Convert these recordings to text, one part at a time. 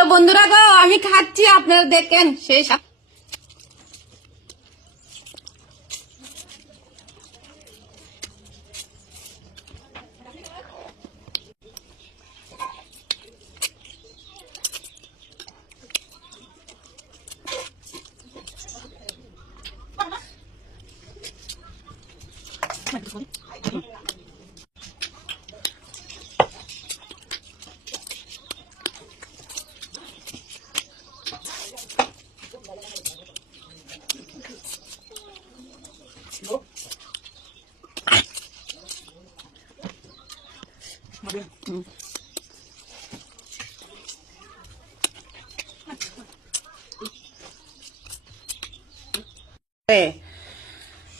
তো বন্ধুরা গো আমি খাচ্ছি, আপনারা দেখেন সেই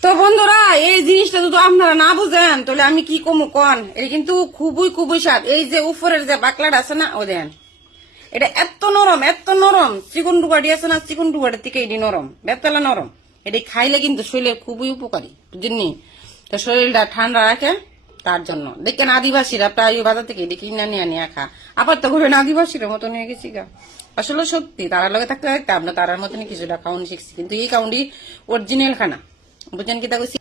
তো বন্ধুরা এই জিনিসটা যদি আপনারা না বুঝেন তাহলে আমি কি কমু কন। এটা কিন্তু খুবই খুবই স্বাদ। এই যে উপরের যে বাকলাটা আছে না ও দেন, এটা এত নরম চিকন ডুবাডি আছে না, চিকন ডুবাডির থেকে এটি নরম, বেতলা নরম। এটি খাইলে কিন্তু শরীরের খুবই উপকারী, বুঝলি? তো শরীরটা ঠান্ডা রাখে, তার জন্য দেখেন আদিবাসীরা প্রায় বাজার থেকে এটি কিনে নিয়ে খা। আবার তো ঘুরে আদিবাসীর মতো নিয়ে গেছি গা। আসলে সত্যি তারা লগে থাকতে থাকতে আমরা তারার মতনই কিছুটা খাওয়ানো শিখছি, কিন্তু এই কাউন্ডি অরিজিনাল খানা, বুঝছেন কি তা কইছি?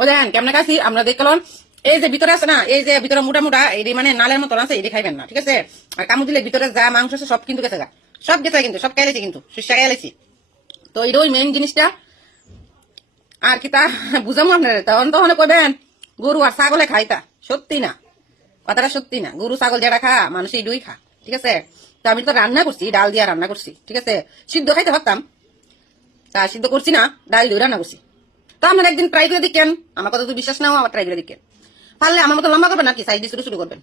ও দেখেন কেমন কাছি আমরা দেখলাম। এই যে ভিতরে আছে না, এই যে ভিতরে মোটা এই মানে নালের মতন আছে, এটি খাইবেন না, ঠিক আছে? আর কামু দিলে ভিতরে যা মাংস আছে সব কিন্তু গেছে গা, সব গেছে, কিন্তু সব খাইলেছি, কিন্তু সুস্বা খাইলেছি। তো এটা ওই মেইন জিনিসটা। আর কি তা বুঝামো আপনার, তখন কবেন গরু আর ছাগলে খাই, তা সত্যি না, কথাটা সত্যি না। গরু ছাগল যেটা খা মানুষ এইটাই খা, ঠিক আছে? তো আমি তো রান্না করছি, ডাল দিয়ে রান্না করছি, ঠিক আছে? সিদ্ধ খাইতে পারতাম, তা সিদ্ধ করছি না, ডাল দিয়ে রান্না করছি। তো আপনার একদিন ট্রাই করে দেখেন, আমার কথা তো বিশ্বাস নাও, আবার ট্রাই করে দেখেন। পারলে আমার মতো লম্বা করবেন নাকি, সাইড দিয়ে শুরু করবেন।